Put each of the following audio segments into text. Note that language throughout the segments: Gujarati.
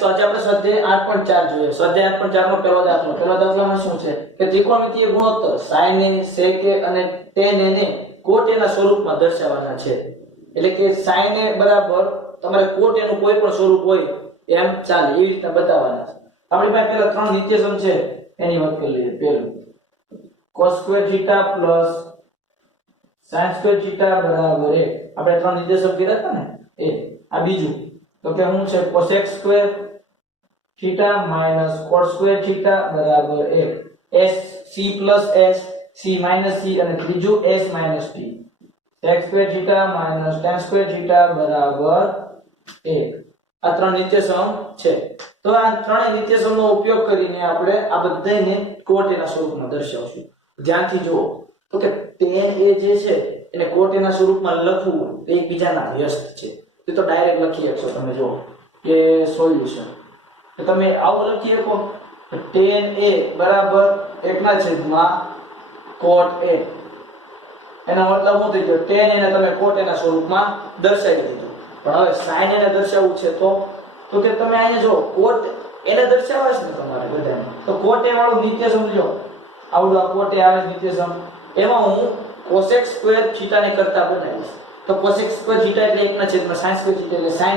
તો આજે આપણે સ્વાધ્યાય 8.4 જોઈએ. સ્વાધ્યાય 8.4 નો પહેલો દાખલો. પહેલો દાખલામાં શું છે કે ત્રિકોણમિતિય ગુણોત્તર sin sec અને tan ને cot ના સ્વરૂપમાં દર્શાવવાના છે. એટલે કે sin બરાબર તમારે cot નું કોઈ પણ સ્વરૂપ હોય એમ ચાલે એવી રીતે બતાવવાના છે. આપણી પાસે પહેલા ત્રણ નિત્યસમ છે એની વાત કરી લઈએ. પહેલું cos square theta plus sin square theta બરાબર 1. આપણે ત્રણ નિત્યસમ કીધા હતા ને એ. આ બીજું તો કે શું છે cosec square theta minus cot square theta બરાબર 1. s c plus s c minus c અને ત્રીજું s minus t. sec square theta minus tan square theta બરાબર 1. આ ત્રણ નિત્યસમ છે. તો આ ત્રણેય નિત્યસમનો ઉપયોગ કરીને આપણે આ બધાને cot ના સ્વરૂપમાં દર્શાવશું. ધ્યાનથી જુઓ તો કે tan એ જે છે એને cot ના સ્વરૂપમાં લખવું એ એકબીજાના વ્યસ્ત છે. તે તો ડાયરેક્ટ લખી શકશો તમે જુઓ કે સોલ્યુશન. તો તમે આવો લખી શકો tan a બરાબર 1/cot a. એનો મતલબ શું થઈ ગયો tan એને તમે cot ના સ્વરૂપમાં દર્શાવી દીધું. પણ હવે sin એને દર્શાવવું છે તો કે તમે અહીંયા જો cot એને દર્શાવવા છે ને તમારે બધાને તો cot a વાળું નિત્યસમ લ્યો. આવડું આ cot a આવે નિત્યસમ એમાં હું cosec square theta ને કરતા બનાવીશ. તો cosec square theta એટલે 1/sin square theta એટલે sin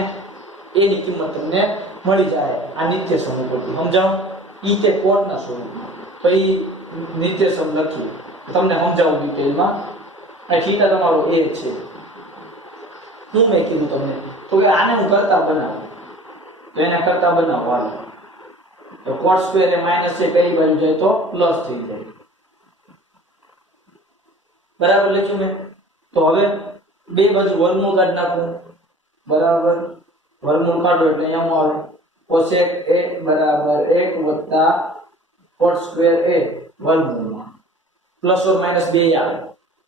a ની કિંમત તમને મળી જાય આ નિત્યસમ ઉપરથી. સમજાવ ઈ કે cot ના સ્વરૂપમાં. તો ઈ નિત્યસમ લખી તમને સમજાવું ડિટેલમાં. આ theta તમારો a છે. હું મેં કીધું તમને તો કે આને હું કરતા બનાવું તો એને કરતા બનાવો હાલો. તો cot square એ માઈનસ છે કઈ બાજુ જાય તો પ્લસ થઈ જાય. બરાબર લખ્યું મેં. તો હવે બે બાજુ વર્ગમૂળ કાઢી નાખું. બરાબર વર્ગમૂળ કાઢો એટલે અહીંયા આવે cosec a બરાબર 1 cot square a વર્ગમૂળમાં પ્લસ ઓર માઈનસ 2 આવે.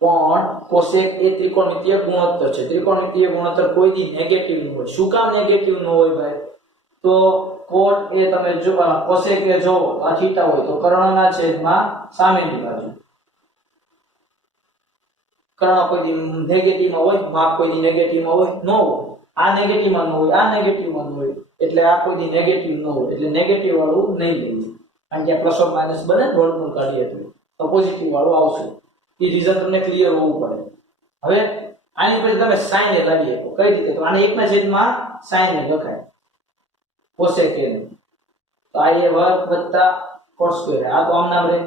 પણ cosec એ ત્રિકોણમિતિય ગુણોત્તર છે. ત્રિકોણમિતિય ગુણોત્તર કોઈ દી નેગેટિવ ન હોય. શું કામ નેગેટિવ ન હોય ભાઈ? તો cot એ તમે જો cosec એ જો આ થીટા હોય તો કર્ણના છેદમાં સામેની બાજુ. કર્ણ કોઈ દી નેગેટિવમાં હોય, માપ કોઈ દી નેગેટિવમાં હોય ન હોય. આ નેગેટિવમાં ન હોય, આ નેગેટિવમાં ન હોય. એટલે આ કોઈ દી નેગેટિવ ન હોય. એટલે નેગેટિવ વાળું નહીં લઈએ. કારણ કે પ્લસ ઓર માઈનસ બને વર્ગમૂળ કાઢીએ તો પોઝિટિવ વાળું આવશે. એ રીઝન તમને ક્લિયર હોવું પડે. હવે આની પછી તમે sin એ લાવી શકો. કઈ રીતે? તો આને 1/sin એ લખાય cosec એ. તો આ a વર્ગ વત્તા cot square. આ તો આમ નામ રહે.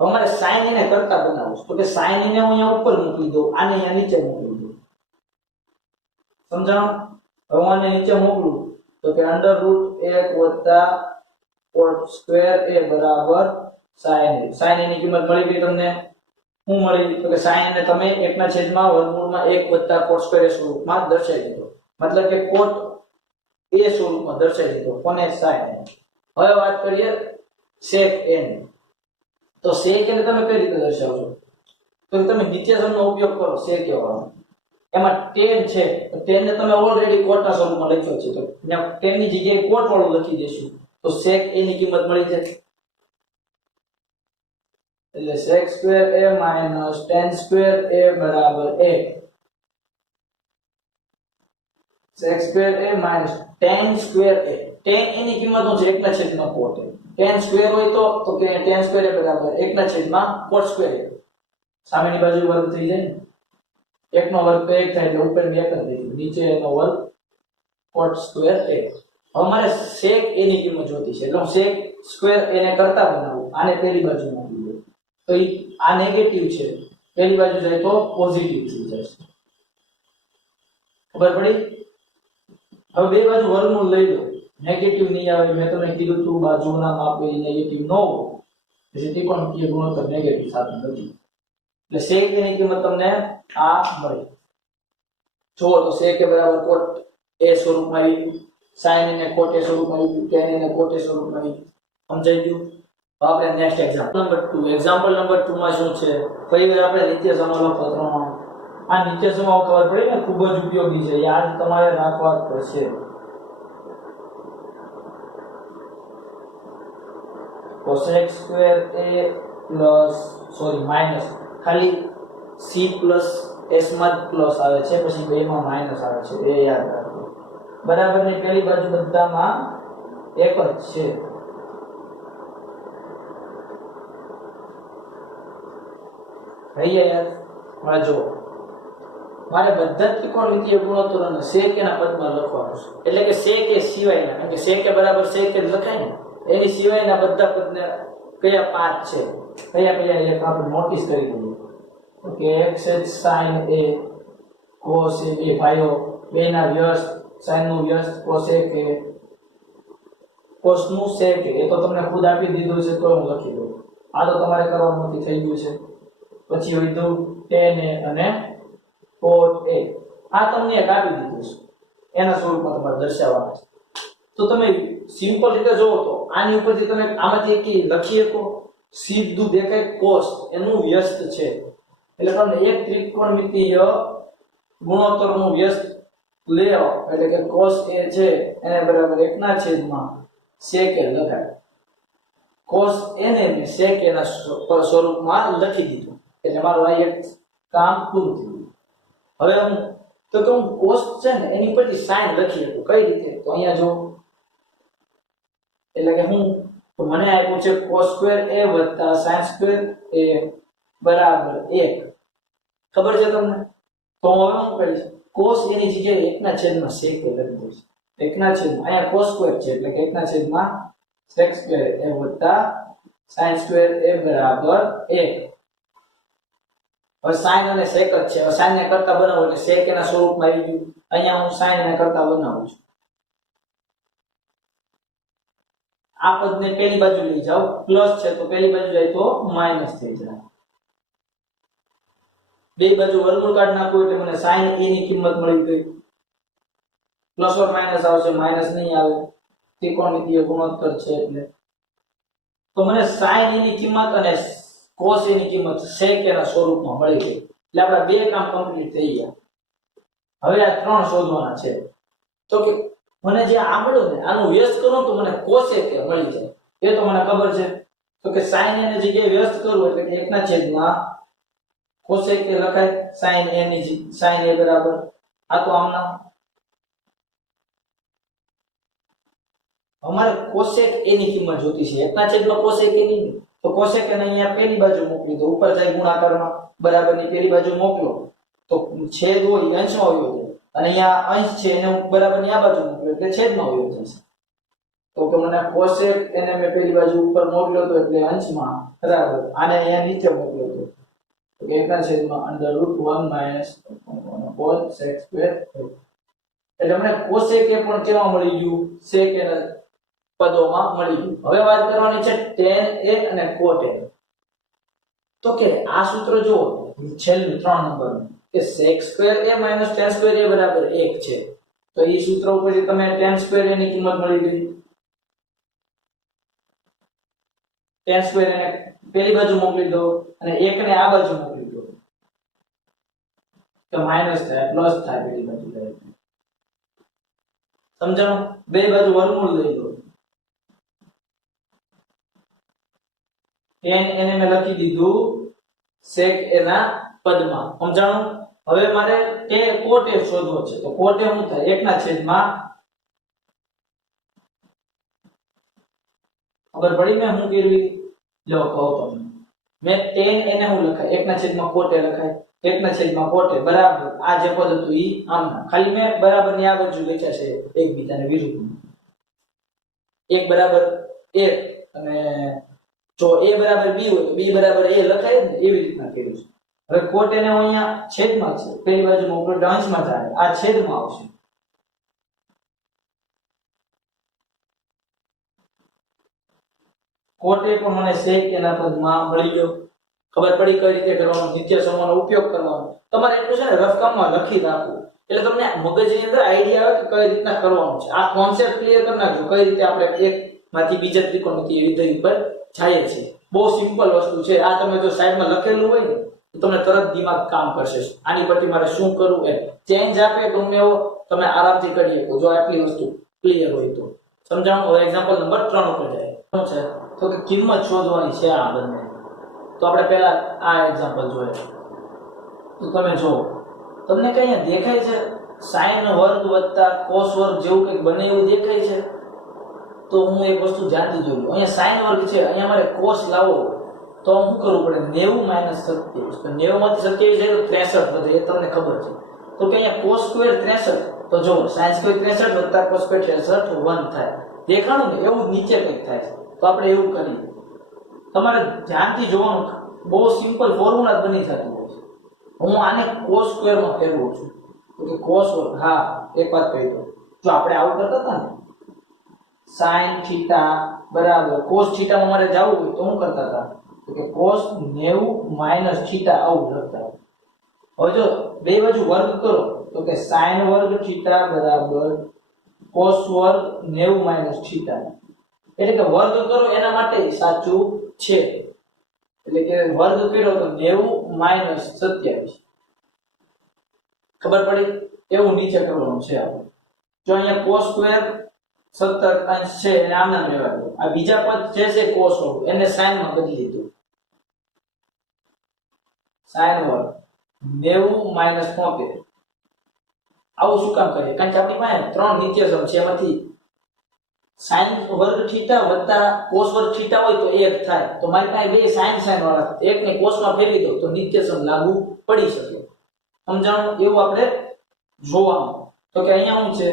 અમારે sin એને કરતા બનાવું તો કે sin એને હું અહીંયા ઉપર મૂકી દઉં, આને અહીંયા નીચે મૂકી દઉં. સમજાણું? હવે હું આને નીચે મોકલું તો કે √1 cot square a બરાબર sin a. sin a ની કિંમત મળી ગઈ તમને. શું મળી? તો કે sin એને તમે 1/√1 cot square a સ્વરૂપમાં દર્શાવી દીધો. મતલબ કે cot a સ્વરૂપમાં દર્શાવી દીધો. કોને? sin. હવે વાત કરીએ sec a ની. તો sec એને તમે કઈ રીતે દર્શાવશો? તો તમે નિત્યસમનો ઉપયોગ કરો sec એ વાળો. એમાં tan છે તો tan ને તમે ઓલરેડી cot ના સ્વરૂપમાં લખ્યો છે તો ત્યાં tan ની જગ્યાએ cot વાળું લખી દેશું તો sec a ની કિંમત મળી જાય. એટલે sec square a minus tan square a બરાબર 1. sec square a minus tan square a. tan એની કિંમત શું છે? 1/cot a. tan square હોય તો કે tan square a બરાબર 1/cot square a. સામેની બાજુ વર્ગ થઈ જાય ને. 1 નો વર્ગ તો 1 થાય એટલે ઉપર 2 કરી દઈશું. નીચે એનો વર્ગ cot square a. અમારે sec a ની કિંમત જોતી છે એટલે હું sec square a ને કરતા બનાવું. આને પેલી બાજુ મૂકી દઉં. તો આ નેગેટિવ છે. પેલી બાજુ જાય તો પોઝિટિવ થઈ જાય. ખબર પડી? હવે બે બાજુ વર્ગમૂળ લઈ લો. નેગેટિવ નહીં આવે. મેં તમને કીધું તું બાજુના માપ એ નેગેટિવ ન હોય. એટલે ત્રિકોણમિતિય ગુણોત્તર નેગેટિવ સાથે નથી. એટલે sec ની કિંમત તમને આ મળી. જો તો sec એ બરાબર cot a સ્વરૂપમાં આવી, sin એને cot a સ્વરૂપમાં આવી, tan એને cot a સ્વરૂપમાં આવી. સમજાઈ ગયું? તો આપણે next example number 2. Example number 2 માં શું છે? ફરી વાર આપણે નિત્યસમ લખો 3. આ નિત્યસમ ખબર પડી ને ખૂબ જ ઉપયોગી છે. યાદ તમારે રાખવા પડશે. cosec square a plus minus ખાલી c plus s માં પ્લસ આવે છે પછી બે માં માઈનસ આવે છે એ યાદ રાખો. બરાબર ને પેલી બાજુ બધામાં એક જ છે. યાર મારે જો મારે બધા ત્રિકોણમિતિય ગુણોત્તરોને sec ના પદમાં લખવાનું છે. એટલે કે sec એ સિવાયના, કારણ કે sec બરાબર sec જ લખાય ને, એની સિવાયના બધા પદને કયા પાંચ છે, કયા કયા એક આપણે નોટિસ કરી દઈએ. Okay, x sin a cos a, બે ભાઈઓ, બેના વ્યસ્ત, sin નું વ્યસ્ત, cosec a, cos નું sec a, એ તો તમને ખુદ આપી દીધું છે તો હું લખી દઉં. આ તો તમારે કરવાનું નથી, થઈ ગયું છે. પછી વિધું tan a અને cot a, આ તમને એક આપી દીધું છે, એના સ્વરૂપમાં તમારે દર્શાવવાના છે. તો તમે સિમ્પલ રીતે જોવો તો આની ઉપરથી તમે આમાંથી એક લખી શકો, સીધું દેખાય cos એનું વ્યસ્ત છે, એટલે તમને એક ત્રિકોણમિતિય ગુણોત્તરનું વ્યસ્ત લેવો, એટલે કે cos a છે એને બરાબર 1/, sec a લખાય. cos a ને મેં sec a ના સ્વરૂપમાં લખી દીધું, એટલે મારું આ એક કામ પૂરું થયું. હવે હું તો કે હું cos છે ને એની પરથી sin લખી શકું. કઈ રીતે? તો અહીંયા જો, એટલે કે હું તો મને આપ્યું છે cos² a sin² a બરાબર 1. ખબર છે તમને? તો હવે હું કરીશ cos a ની જગ્યાએ 1/, sec a લખી દઈશ. 1/, અહીંયા cos² છે એટલે કે 1/, sec² a sin² a બરાબર 1. હવે sin અને sec જ છે. હવે sin ને કરતા બનાવો એટલે sec ના સ્વરૂપમાં આવી ગયું. અહીંયા હું sin ને કરતા બનાવું છું. આ પદને પેલી બાજુ લઈ જાઓ, પ્લસ છે તો પેલી બાજુ જાય તો માઈનસ થઈ જાય. બે બાજુ વર્ગમૂળ કાઢી નાખો એટલે મને sin a ની કિંમત મળી ગઈ. પ્લસ ઓર માઈનસ આવશે, માઈનસ નહીં આવે, ત્રિકોણમિતિય ગુણોત્તર છે એટલે. તો મને sin a ની કિંમત અને cos a ની કિંમત sec a ના સ્વરૂપમાં મળી ગઈ. એટલે આપણા બે કામ કમ્પ્લીટ થઈ ગયા. હવે આ ત્રણ શોધવાના છે. તો કે મને જે આ મળ્યું ને આનું વ્યસ્ત કરું તો મને cosec a મળી જાય. એ તો મને ખબર છે. તો કે sin a ની જગ્યાએ વ્યસ્ત કરું એટલે કે 1/, cosec a લખાય, sin a ની sin a બરાબર આ તો આમના. અમારે cosec a ની કિંમત જોતી છે, 1/, cosec a ની. તો cosec a ને અહીંયા પેલી બાજુ મોકલી દો, ઉપર જાય ગુણાકારમાં, બરાબરની પેલી બાજુ મોકલો તો છેદ હોય અંશમાં આવ્યો જાય, અને અહીંયા અંશ છે એને બરાબરની આ બાજુ મોકલો એટલે છેદમાં આવ્યો જશે. તો કે મને cosec એને મેં પેલી બાજુ ઉપર મોકલ્યો તો એટલે અંશમાં, બરાબર, આને અહીંયા નીચે મોકલ્યો તો કે 1/√1 - cosec². એટલે મને cosec a પણ કેવા મળી ગયું? sec a ના પદોમાં મળી ગયું. હવે વાત કરવાની છે tan a અને cot a. તો કે આ સૂત્ર જો છેલ્લું 3 નંબરનું કે sec² a - tan² a બરાબર 1 છે. તો એ સૂત્ર ઉપરથી તમે tan² a ની કિંમત મળી ગઈ. tan² a ને પેલી બાજુ મોકલી દો અને 1 ને આ બાજુ મોકલી દો તો માઈનસ થાય, પ્લસ થાય, પેલી બાજુ જાય. સમજાણું? બે બાજુ વર્ગમૂળ લઈ લો. tan એને મેં લખી દીધું sec a ના પદમાં. સમજાણું? હવે મારે તે cot a શોધવો છે. તો cot a શું થાય? 1/, ખબર પડી મેં શું કર્યું? લો કહો તમને. મેં tan a ને હું લખાય 1/, cot a લખાય, 1/, cot a બરાબર આ જે પદ હતું ઈ આમના. ખાલી મેં બરાબરની આ બાજુ લખ્યા છે એકબીજાને વિરુદ્ધ. 1 બરાબર 1 અને જો a બરાબર b હોય તો b બરાબર a લખાય ને, એવી રીતના કર્યું છે. હવે cot a ને હું અહીંયા છેદમાં છે, પેલી બાજુમાં ઉપર અંશમાં જાય, આ છેદમાં આવશે. cot a પણ મને sec a ના પદમાં મળી ગયો. ખબર પડી કઈ રીતે કરવાનો, નિત્ય સમૂહનો ઉપયોગ કરવાનો. તમારે એટલું છે ને રફ કામમાં લખી રાખવું, એટલે તમને મગજની અંદર આઈડિયા આવે કે કઈ રીતના કરવાનું છે. આ કોન્સેપ્ટ ક્લિયર કરી નાખજો, કઈ રીતે આપણે એક માંથી બીજા ત્રિકોણમિતિય વિધેય ઉપર જાય છે. બહુ સિમ્પલ વસ્તુ છે. આ તમે જો સાઈડમાં લખેલું હોય ને તો તમને તરત દિમાગ કામ કરશે. આની પરથી મારે શું કરવું એ ચેન્જ આપે ગમે એવો તમે આરામથી કરી શકો જો આટલી વસ્તુ ક્લિયર હોય તો. સમજાણું? હવે એક્ઝામ્પલ નંબર 3 ઉપર જાય. શું છે? તો કે કિંમત શોધવાની છે આ બંને. તો આપણે પહેલા આ એક્ઝામ્પલ જોઈએ. તો તમે જો તમને કઈ અહીંયા દેખાય છે sin વર્ગ વત્તા cos વર્ગ જેવું કંઈક બને એવું દેખાય છે? તો હું એક વસ્તુ ધ્યાનથી જોઈ લઉં. અહીંયા સાઈન વર્ગ છે, અહીંયા મારે કોસ લાવવો તો શું કરવું પડે? 90 - 27. તો 90 માંથી 27 જાય તો 63 વધે, એ તમને ખબર છે. તો કે અહીંયા cos સ્ક્વેર 63, તો જો sin સ્ક્વેર 63 વત્તા cos સ્ક્વેર 63 1 થાય. દેખાણું ને? એવું જ નીચે કંઈક થાય છે. તો આપણે એવું કરીએ. તમારે ધ્યાનથી જોવાનું, બહુ સિમ્પલ ફોર્મ્યુલા જ બની થતું હોય છે. હું આને cos સ્ક્વેર માં ફેરવું છું. તો કે cos વર્ગ, હા એક વાત કહી દો, જો આપણે આવું કરતા હતા ને sin થીટા બરાબર cos થીટા માં મારે જવું હોય તો હું કરતા હતા તો કે cos 90 - થીટા આવું લખતા. હવે જો બે બાજુ વર્ગ કરો તો કે sin વર્ગ થીટા બરાબર cos વર્ગ 90 - થીટા. એટલે કે વર્ગ કરો એના માટે સાચું છે. એટલે કે વર્ગ કર્યો તો 90 - 27. ખબર પડી? એવું નીચે કરવાનું છે આપણે. જો અહીંયા cos સ્ક્વેર 70 અંશ છે એને આમ નામ લેવા દો. આ બીજા પદ જે છે cos વર્ગ એને sin માં બદલી દીધું. sin વર્ગ 90 - 73. આવું શું કામ કરીએ? કારણ કે આપણી પાસે ત્રણ નિત્યસમ છે, એમાંથી sin વર્ગ થીટા વત્તા cos વર્ગ થીટા હોય તો 1 થાય. તો મારી પાસે બે sin વાળા એકને cos માં ફેરવી દો તો નિત્યસમ લાગુ પડી શકે. સમજાણું? એવું આપણે જોવાનું. તો કે અહીંયા શું છે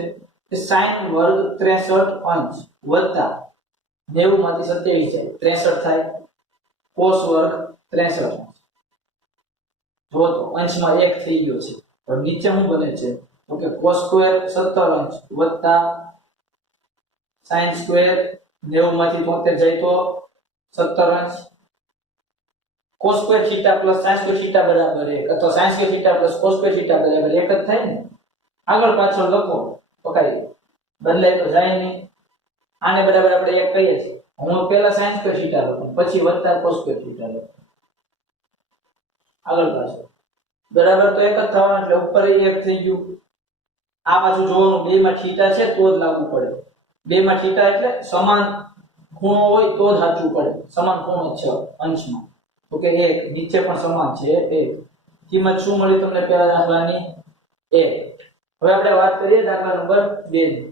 કે sin વર્ગ 63 અંશ વત્તા 90 માંથી 27 જાય 63 થાય cos વર્ગ 63 અંશ. જો તો અંશમાં 1 થઈ ગયો છે. તો નીચે શું બને છે તો કે cos સ્ક્વેર 17 અંશ વત્તા sin સ્ક્વેર 90 માંથી 73 જાય તો 17 અંશ cos square theta plus sin square theta બરાબર 1 અથવા sin square theta plus cos square theta બરાબર 1 જ થાય ને. આગળ પાછળ લખો તો કઈ બદલાય તો જાય નહીં. આને બરાબર આપણે 1 કહીએ છીએ. હું પહેલા sin સ્ક્વેર થીટા લખું પછી વત્તા cos સ્ક્વેર થીટા લખું. આગળ પાછળ બરાબર તો 1 જ થવાનું એટલે ઉપર 1 થઈ ગયું. આ પાછું જોવાનું બે માં થીટા છે તો જ લાગુ પડે. બે માં થીટા એટલે સમાન ખૂણો હોય તો જ સાચું પડે. સમાન ખૂણો છે અંશમાં. તો કે 1 નીચે પણ સમાન છે 1. કિંમત શું મળી તમને પહેલા દાખલાની? 1. હવે આપણે વાત કરીએ દાખલા નંબર 2 ની.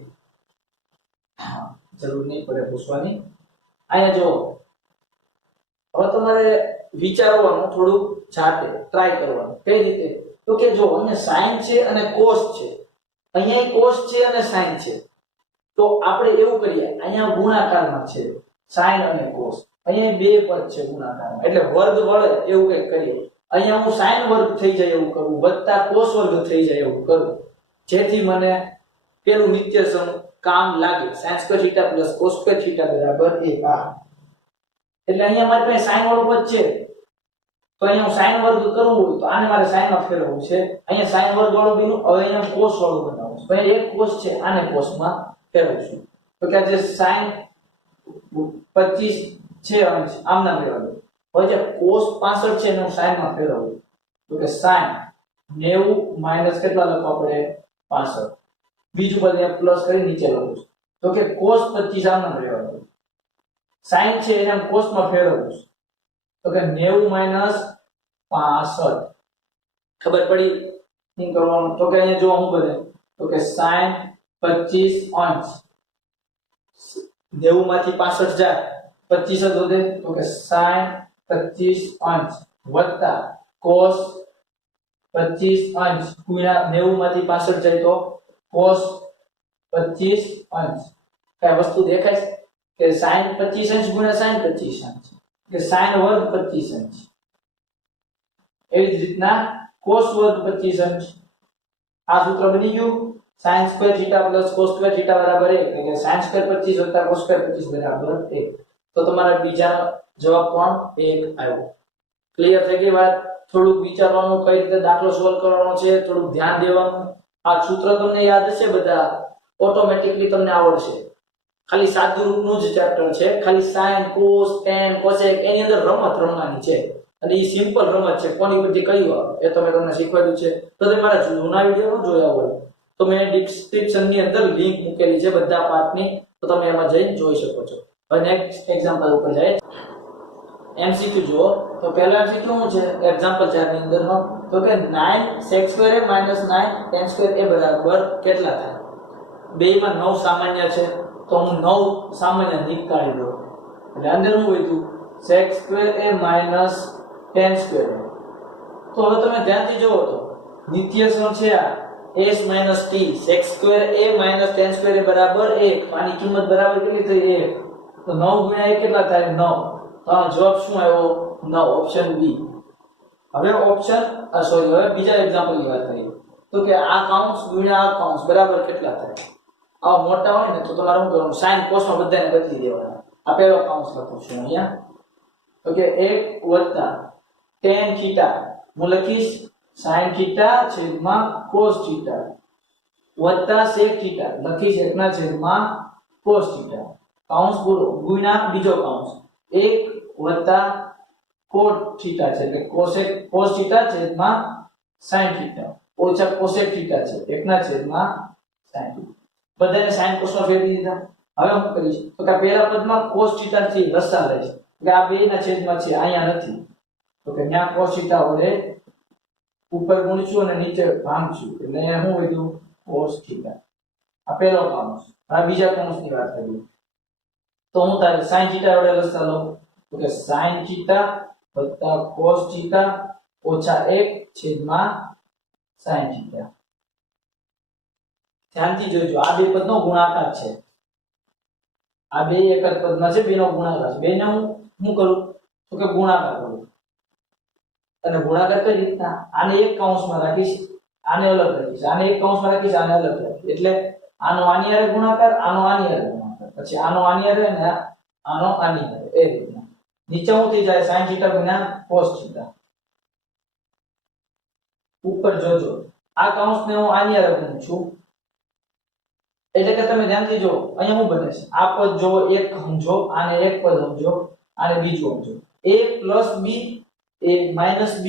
જરૂર નહીં પડે પૂછવાની. અહીંયા જો હવે તમારે વિચારવાનું થોડું જાતે ટ્રાય કરવાનું. કઈ રીતે? તો કે જો અહીંયા sin છે અને cos છે, અહીંયા cos છે અને sin છે. તો આપણે એવું કરીએ, અહીંયા ગુણાકારમાં છે sin અને cos, અહીંયા બે પદ છે ગુણાકારમાં એટલે વર્ગ વળે એવું કંઈક કરીએ. અહીંયા હું sin વર્ગ થઈ જાય એવું કરું વત્તા cos વર્ગ થઈ જાય એવું કરું, જેથી મને પેલું નિત્યસમ કામ લાગે. sin square theta plus cos square theta બરાબર 1. આ એટલે અહીંયા મારી પાસે sin વાળું પદ છે તો અહીંયા હું sin વર્ગ કરવું હોય તો આને મારે sin માં ફેરવવું છે. અહીંયા sin વર્ગ વાળું બીનું, હવે અહીંયા cos વાળું બનાવું છું. પછી એક cos છે આને cos માં ફેરવું છું. તો કે જે sin 25 છે અંશ આમ ના ફેરવા દો. હવે જે cos 65 છે એને હું sin માં ફેરવું. તો કે sin 90 માઈનસ કેટલા લખવા પડે? 65. બીજું પદ અહીંયા પ્લસ કરી નીચે લખું છું. તો કે cos 25 આમ ના ફેરવા દો. sin છે એને હું cos માં ફેરવું છું. તો કે 90 માઈનસ 65. ખબર પડી? શું કરવાનું? તો કે અહીંયા જો શું બને તો કે sin 25 અંશ 90 માંથી 65 જાય 25 જ વધે. તો કે sin 25 અંશ વત્તા cos 25 અંશ ગુણ્યા 90 માંથી 65 જાય તો cos 25 અંશ. કઈ વસ્તુ દેખાય કે sin 25 અંશ ગુણ્યા sin 25 અંશ કે sin વર્ગ 25 અંશ. એવી જ રીતના cos વર્ગ 25 અંશ. આ સૂત્ર બની ગયું. sin square theta plus cos square theta બરાબર 1 એટલે કે sin સ્ક્વેર 25 વત્તા cos સ્ક્વેર 25 બરાબર 1. તો તમારા બીજા જવાબ પણ 1 આવ્યો. ક્લિયર થઈ ગઈ વાત? થોડુંક વિચારવાનું, કઈ રીતે દાખલો સોલ્વ કરવાનો છે થોડુંક ધ્યાન દેવાનું. આ સૂત્ર તમને યાદ હશે બધા, ઓટોમેટિકલી તમને આવડશે. ખાલી સાદું રૂપનું જ ચેપ્ટર છે. ખાલી sin cos tan cosec એની અંદર રમત રમવાની છે અને એ સિમ્પલ રમત છે. કોની પરથી કયું આવે એ તો મેં તમને શીખવાડ્યું છે. તો તમે મારા જૂના વિડિયો જોયા હોય તો મેં ડિસ્ક્રિપ્શન ની અંદર લિંક મૂકેલી છે બધા પાર્ટની, તો તમે એમાં જઈને જોઈ શકો છો. હવે નેક્સ્ટ એક્ઝામ્પલ ઉપર જાય. એમસીક્યુ જુઓ તો પહેલા એમસીક્યુ શું છે એક્ઝામ્પલ 4 ની અંદરનો તો કે 9 sec સ્ક્વેર - 9 tan સ્ક્વેર એ બરાબર કેટલા થાય? બેમાં 9 સામાન્ય છે તો હું 9 સામાન્ય નીકાળી દઉં એટલે અંદર શું વધ્યું sec square a minus tan square a. તો હવે તમે ધ્યાનથી જોવો તો નિત્યસમ છે આ s minus t sec square a minus tan square a બરાબર 1. આની કિંમત બરાબર કેટલી થઈ 1. તો 9 ગુણ્યા 1 કેટલા થાય 9. તો આનો જવાબ શું આવ્યો 9 ઓપ્શન બી. હવે ઓપ્શન સોરી હવે બીજા એક્ઝામ્પલ ની વાત કરીએ તો કે આ કાઉન્સ ગુણ્યા આ કાઉન્સ બરાબર કેટલા થાય. આવા મોટા હોય ને તો તમારે શું કરવાનું sin cos માં બધાને બદલી દેવાના. આ પહેલો કાઉન્સ લખું છું અહીંયા તો કે 1 tan થીટા હું લખીશ sin થીટા છેદમાં cos થીટા વત્તા sec થીટા લખીશ 1 ના છેદમાં cos થીટા કાઉન્સ પૂરો ગુણ્યા બીજો કાઉન્સ 1 વત્તા cot થીટા છે એટલે cos થીટા છેદમાં sin થીટા ઓછા cosec થીટા છે 1 ના છેદમાં sin થીટા બધાને sin cos માં ફેરવી દીધા. હવે હું કરીશ તો કે પહેલા પદમાં cos થીટા થી લસા લઈશ એટલે આ બે ના છેદમાં છે અહીંયા નથી તો કે ત્યાં cos થીટા વડે ઉપર ગુણીશું અને નીચે ભાંગશું એટલે અહીંયા શું વધ્યું cos થીટા. આ પહેલો કાઉન્સ. હવે બીજા કાઉન્સની વાત કરીએ તો હું તારે sin થીટા વડે લસા લઉં તો કે sin થીટા વત્તા cos થીટા ઓછા 1 છેદમાં sin થીટા. ધ્યાનથી જોજો આ બે પદનો ગુણાકાર છે. આ બે એક જ પદમાં છે બેનો ગુણાકાર છે. બેને હું શું કરું તો કે ગુણાકાર કરું અને ગુણાકાર કઈ રીતના આને એક કૌંસમાં રાખીશ આને અલગ રાખીશ આને એક કૌંસમાં રાખીશ આને અલગ રાખીશ એટલે આનો આની હારે ગુણાકાર આનો આની હારે ગુણાકાર પછી આનો આની હારે અને આનો આની હારે એ રીતના નીચે શું થઈ જાય sin થીટા ગુણ્યા cos થીટા. ઉપર જોજો આ કૌંસને હું આની હારે ગુણું છું એટલે કે તમે ધ્યાનથી જો અહીંયા શું બને છે આ પદ જો એક સમજો આને એક પદ સમજો આને બીજું સમજો a + b a - b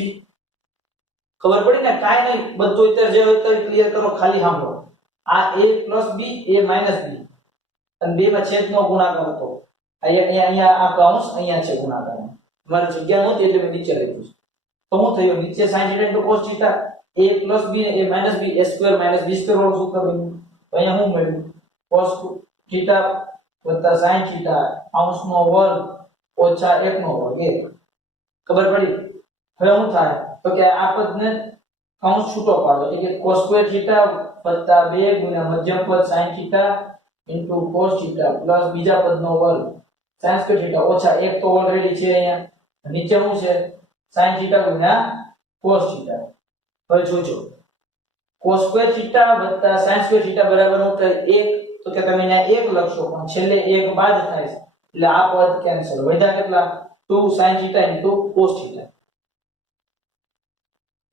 ખબર પડી ને કાઈ નહીં બધું અત્યારે જે હોય તે ક્લિયર કરો ખાલી સાંભળો આ a + b a - b અને બે માં છેદનો ગુણાકાર હતો અહીંયા આ કૌંસ અહીંયા છે ગુણાકાર મારી જગ્યા નહોતી એટલે મેં નીચે લખ્યું છે તો શું થયું નીચે sin θ * cos θ a + b ને a - b a² - b² વાળું સૂત્ર બન્યું તો અહીંયા શું મળ્યું cos θ + sin θ કૌંસનો વર્ગ ઓછા 1 નો વર્ગ એ ખબર પડી. હવે શું થાય તો કે આ પદને કૌંસ છૂટો પાડો એટલે કે cos² θ + 2 ગુણ્યા મધ્યમ પદ sin θ * cos θ પ્લસ બીજા પદનો વર્ગ sin² θ ઓછા 1 તો ઓલરેડી છે અહીંયા નીચે શું છે sin θ ગુણ્યા cos θ. હવે જોજો cos² θ + sin² θ બરાબર શું થાય 1 તો કે તમે અહીંયા 1 લખશો પણ છેલ્લે 1 બાદ થાય છે એટલે આ પદ કેન્સલ વધ્યા કેટલા 2 sin θ * cos θ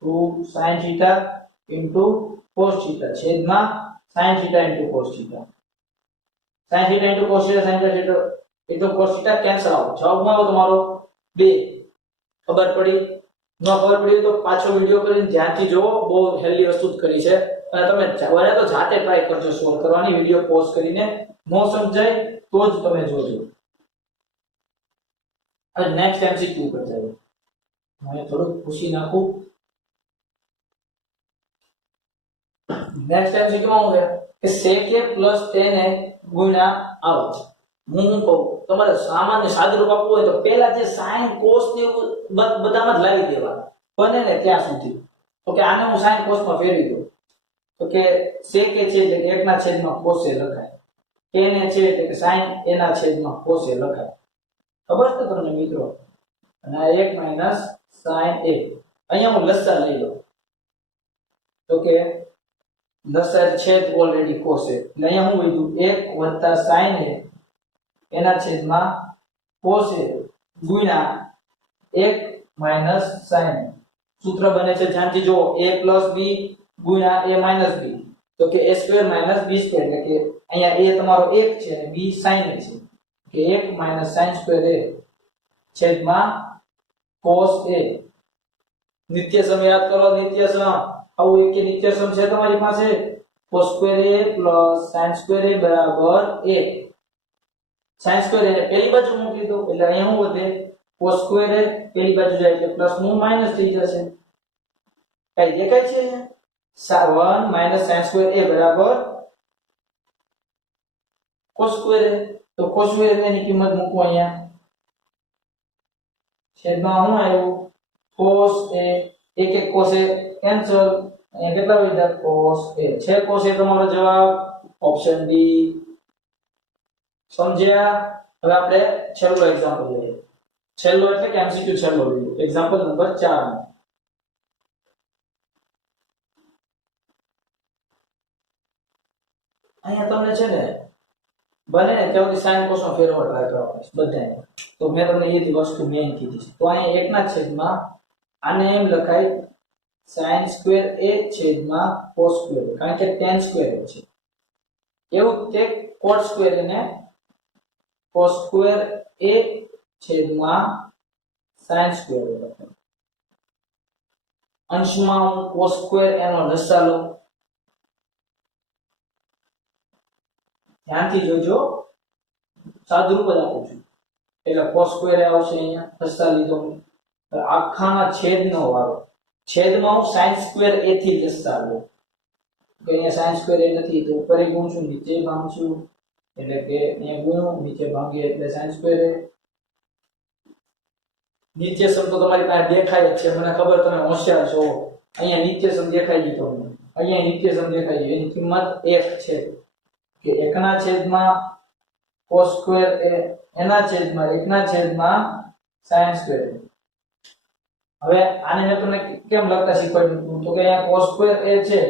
2 sin θ * cos θ છેદમાં sin θ * cos θ sin θ * cos θ sin θ * cos θ cancel out જવાબમાં આવો તમારો 2. ખબર પડી ન ખબર પડી તો પાછો વિડિયો કરીને ધ્યાનથી જોવો બહુ હેલ્ધી વસ્તુ કરી છે અને તમે બને તો જાતે ટ્રાય કરજો સોલ્વ કરવાની વિડિયો પોઝ કરીને નો સમજાય તો જ તમે જોજો. હવે નેક્સ્ટ MCQ પર જઈએ હું થોડું ખુશી નાખું. નેક્સ્ટ MCQ માં શું છે કે sec a + tan a ગુણ્યા આવો છે. હું કહું તમારે સામાન્ય સાદુરૂપ આપવું હોય તો પહેલા જે sin cos ને બધામાં જ લાવી દેવા બને ને ત્યાં સુધી તો કે આને હું sin cos માં ફેરવી દઉં તો કે sec a છે એટલે કે 1 ના છેદમાં cos a લખાય tan a છે એટલે કે sin a ના છેદમાં cos a લખાય. ખબર છે તમને મિત્રો અને આ 1 - sin a અહીંયા હું લસા લઈ લઉં તો કે લસા છેદ ઓલરેડી cos a એટલે અહીંયા હું લીધું 1 + sin a એના છેદમાં cos a ગુણ્યા 1 - sin a સૂત્ર બને છે ધ્યાનથી જો a + b ગુણ્યા a - b તો કે a² - b² એટલે કે અહીંયા a તમારો 1 છે અને b sin a છે કે 1 - sin² a છેદમાં cos a. નિત્યસમ યાદ કરો નિત્યસમ આવું એક નિત્યસમ છે તમારી પાસે cos² a + sin² a બરાબર 1 sin² એને પેલી બાજુ મૂકી દો એટલે અહીંયા શું વધે cos² a પેલી બાજુ જાય એટલે પ્લસ નું માઈનસ થઈ જશે કઈ દેખાય છે 1 - sin² a બરાબર cos સ્ક્વેર તો cos સ્ક્વેર ની કિંમત મૂકો અહીંયા છેદમાં શું આવ્યું cos a એક એક cos a કેન્સલ અહીંયા કેટલા વધ્યા cos a છે cos a તમારો જવાબ ઓપ્શન ડી સમજ્યા હવે આપણે છેલ્લો એક્ઝામ્પલ લઈએ છેલ્લો એટલે કે MCQ છેલ્લો લઈએ એક્ઝામ્પલ નંબર 4 અહીંયા તમને છે ને બને ત્યાં સુધી sin cos નો ફેરફાર ટ્રાય કરવાનો છે બધાને તો મેં તમને એ વસ્તુ મેઈન કીધી છે તો અહીંયા એકના છેદમાં આને એમ લખાય sin સ્ક્વેર a છેદમાં cos સ્ક્વેર કારણ કે tan સ્ક્વેર છે એવું તે cot સ્ક્વેર ને cos સ્ક્વેર a છેદમાં sin સ્ક્વેર લખાય અંશમાં હું cos સ્ક્વેર એનો લસા લઉં ધ્યાનથી જોજો સાદુરૂપ જ આપું છું એટલે cos સ્ક્વેર આવશે અહીંયા લસા લીધો આખાના છેદનો વારો છેદમાં હું sin સ્ક્વેર a થી લસા લઉં કે અહીંયા sin સ્ક્વેર a નથી તો ઉપર ગુણશું નીચે ભાંગશું એટલે કે અહીંયા ગુણો નીચે ભાંગીએ એટલે sin સ્ક્વેર a નીચે સમ તો તમારી પાસે દેખાય જ છે મને ખબર તમે હોશિયાર છો અહીંયા નીચે સમ દેખાઈ ગઈ તમને અહીંયા નીચે સમ દેખાઈ ગઈ એની કિંમત 1 છે કે 1 ના છેદમાં cos સ્ક્વેર એ એના છેદમાં 1 ના છેદમાં sin સ્ક્વેર હવે આને મેં તમને કેમ લખતા શીખવાડ્યું તો કે અહીંયા cos સ્ક્વેર એ છે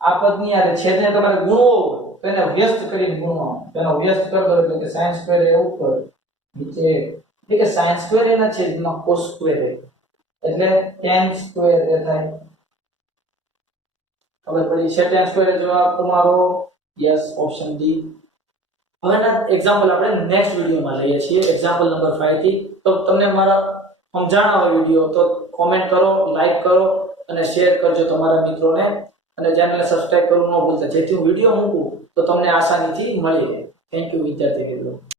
આ પદની આરે છેદને તમારે ગુણવો તો એને વ્યસ્ત કરીને ગુણવાનો તેનો વ્યસ્ત કરી દો એટલે કે sin સ્ક્વેર એ ઉપર નીચે એટલે કે sin સ્ક્વેર એના છેદમાં cos સ્ક્વેર એ એટલે tan સ્ક્વેર એ થાય હવે પડી છે tan સ્ક્વેર જવાબ તમારો યસ ઓપ્શન ડી હવેના એક્ઝામ્પલ આપણે નેક્સ્ટ વિડિયોમાં લઈએ છીએ એક્ઝામ્પલ નંબર 5 થી તો તમને મારા સમજાણો હોય વિડિયો તો કોમેન્ટ કરો લાઈક કરો અને શેર કરજો તમારા મિત્રોને અને ચેનલને સબસ્ક્રાઇબ કરવાનું ન ભૂલતા જેથી હું વિડિયો મૂકું તો તમને આસાનીથી મળી રહે થેન્ક યુ વિદ્યાર્થી મિત્રો